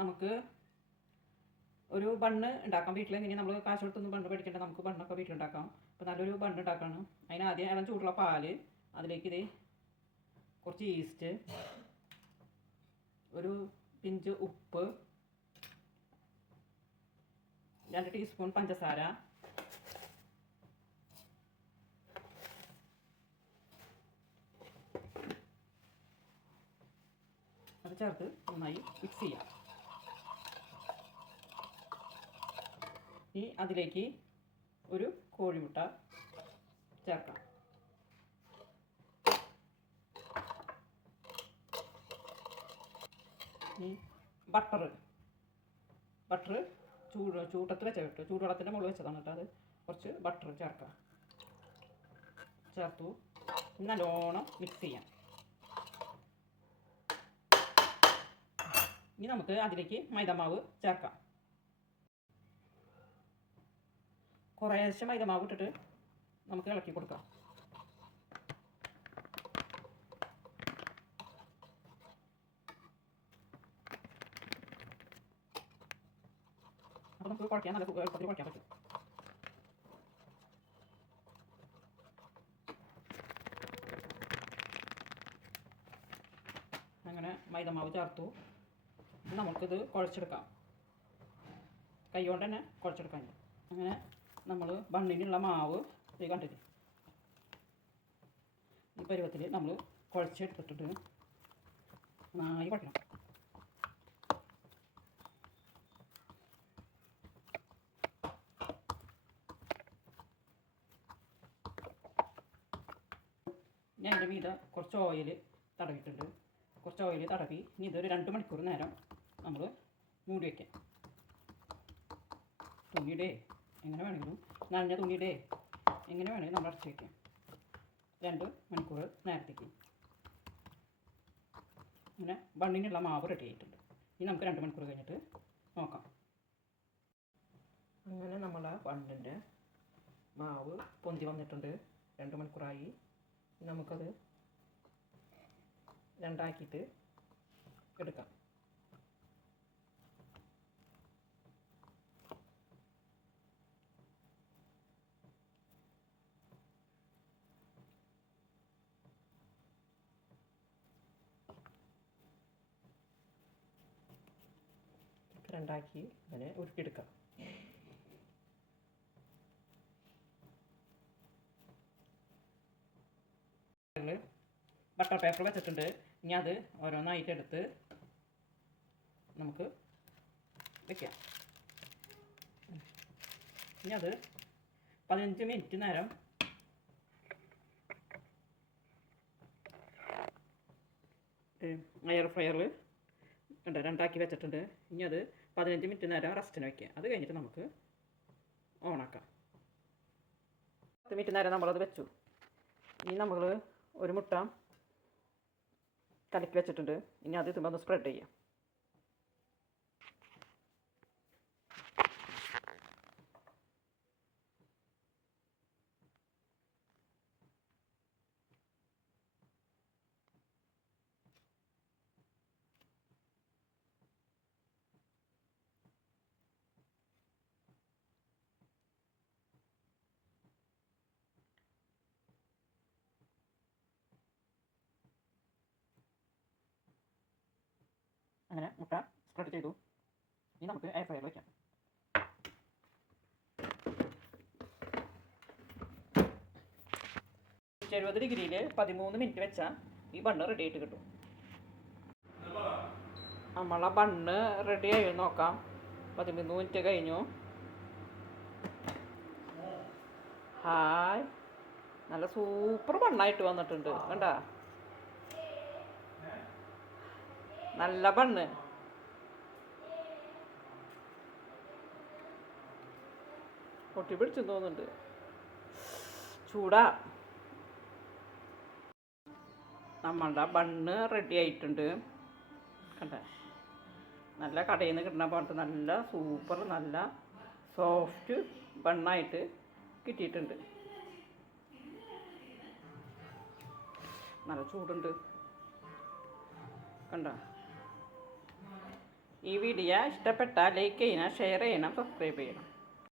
നമുക്ക് ഒരു ബണ്ണ് ഉണ്ടാക്കാം. വീട്ടിൽ എങ്ങനെ നമ്മൾ കാശ് കൊടുത്തൊന്നും ബണ്ണ് പഠിക്കേണ്ട, നമുക്ക് ബണ്ണൊക്കെ വീട്ടിലുണ്ടാക്കാം. അപ്പോൾ നല്ലൊരു ബണ്ണ് ഉണ്ടാക്കണം. അതിനാദ്യം ഇളം ചൂടുള്ള പാല്, അതിലേക്ക് ഇത് കുറച്ച് ഈസ്റ്റ്, ഒരു പിഞ്ച് ഉപ്പ്, 2 ടീസ്പൂൺ പഞ്ചസാര, അത് ചേർത്ത് നന്നായി മിക്സ് ചെയ്യാം. ഇനി അതിലേക്ക് ഒരു കോഴിമുട്ട ചേർക്കാം. ഇനി ബട്ടർ ചൂടത്ത് വെച്ചിട്ട് ചൂടുവെള്ളത്തിൻ്റെ മുകളിൽ വെച്ചതാണ് കേട്ടോ. അത് കുറച്ച് ബട്ടർ ചേർത്തു നല്ലോണം മിക്സ് ചെയ്യാം. ഇനി നമുക്ക് അതിലേക്ക് മൈദമാവ് ചേർക്കാം. കുറേശ്ശെ മൈദമാവ് ഇട്ടിട്ട് നമുക്ക് ഇളക്കി കൊടുക്കാം. അപ്പോൾ നമുക്ക് കുഴയ്ക്കാൻ നല്ല എളുപ്പത്തിൽ കുഴയ്ക്കാൻ പറ്റും. അങ്ങനെ മൈദമാവ് ചേർത്തു. നമുക്കിത് കുഴച്ചെടുക്കാം. കൈ കൊണ്ട് തന്നെ കുഴച്ചെടുക്കാൻ. അങ്ങനെ നമ്മൾ ബണ്ണിനുള്ള മാവ് ഇത് കണ്ടിട്ട് ഈ പരുവത്തിൽ നമ്മൾ കുഴച്ചെടുത്തിട്ട് നന്നായി കുഴക്കണം. ഞാൻ എൻ്റെ മീത കുറച്ച് ഓയിൽ തടവിയിട്ടുണ്ട്. കുറച്ച് ഓയിൽ തടവി ഇനി ഇതൊരു 2 മണിക്കൂർ നേരം നമ്മൾ മൂടി വയ്ക്കാം. തുണിയുടെ എങ്ങനെ വേണമെങ്കിലും, നനഞ്ഞ തുണിയുടെ എങ്ങനെ വേണമെങ്കിലും നമ്മൾ അടച്ച് വയ്ക്കാം 2 മണിക്കൂർ നേരത്തേക്ക്. അങ്ങനെ ബണ്ണിനുള്ള മാവ് റെഡി ആയിട്ടുണ്ട്. ഇനി നമുക്ക് 2 മണിക്കൂർ കഴിഞ്ഞിട്ട് നോക്കാം. അങ്ങനെ നമ്മളെ ബണ്ണിൻ്റെ മാവ് പൊന്തി വന്നിട്ടുണ്ട്. 2 മണിക്കൂറായി. നമുക്കത് രണ്ടാക്കിയിട്ട് എടുക്കാം. രണ്ടാക്കി ഇങ്ങനെ ഉരുട്ടിയെടുക്കാം. ബട്ടർ പേപ്പർ വെച്ചിട്ടുണ്ട്. ഇനി അത് ഓരോന്നായിട്ട് എടുത്ത് നമുക്ക് വയ്ക്കാം. ഇനി അത് 15 മിനിറ്റ് നേരം എയർ ഫ്രയറിൽ ഉണ്ട് രണ്ടാക്കി വെച്ചിട്ടുണ്ട്. ഇനി അത് 15 മിനിറ്റ് നേരം റെസ്റ്റിന് വയ്ക്കുക. അത് കഴിഞ്ഞിട്ട് നമുക്ക് ഓണാക്കാം. 10 മിനിറ്റ് നേരം നമ്മളത് വെച്ചു. ഇനി നമ്മൾ ഒരു മുട്ട കലക്കി വെച്ചിട്ടുണ്ട്. ഇനി അത് ഇതുമ്പോൾ ഒന്ന് സ്പ്രെഡ് ചെയ്യാം. അങ്ങനെ മുട്ട സ്പ്രെഡ് ചെയ്തു. ഇനി നമുക്ക് എയർ ഫ്രയർ വയ്ക്കാം. ഡിഗ്രിയിൽ 13 മിനിറ്റ് വെച്ചാൽ ഈ ബണ്ണ് റെഡി ആയിട്ട് കിട്ടും. നമ്മളെ ബണ്ണ് റെഡി ആയി നോക്കാം. 13 മിനിറ്റ് കഴിഞ്ഞു. ഹായ്, നല്ല സൂപ്പർ ബണ്ണായിട്ട് വന്നിട്ടുണ്ട്. കണ്ടാ, നല്ല ബണ്ണ്. പൊട്ടി പിടിച്ചു തോന്നുന്നുണ്ട്. ചൂടാ. നമ്മളുടെ ബണ്ണ് റെഡി ആയിട്ടുണ്ട്. കണ്ടേ, നല്ല കടയിൽ നിന്ന് കിട്ടുന്ന പോലത്തെ നല്ല സൂപ്പർ നല്ല സോഫ്റ്റ് ബണ്ണായിട്ട് കിട്ടിയിട്ടുണ്ട്. നല്ല ചൂടുണ്ട്. കണ്ടോ, ഈ വീഡിയോ ഇഷ്ടപ്പെട്ടാൽ ലൈക്ക് ചെയ്യണം, ഷെയർ ചെയ്യണം, സബ്സ്ക്രൈബ് ചെയ്യണം.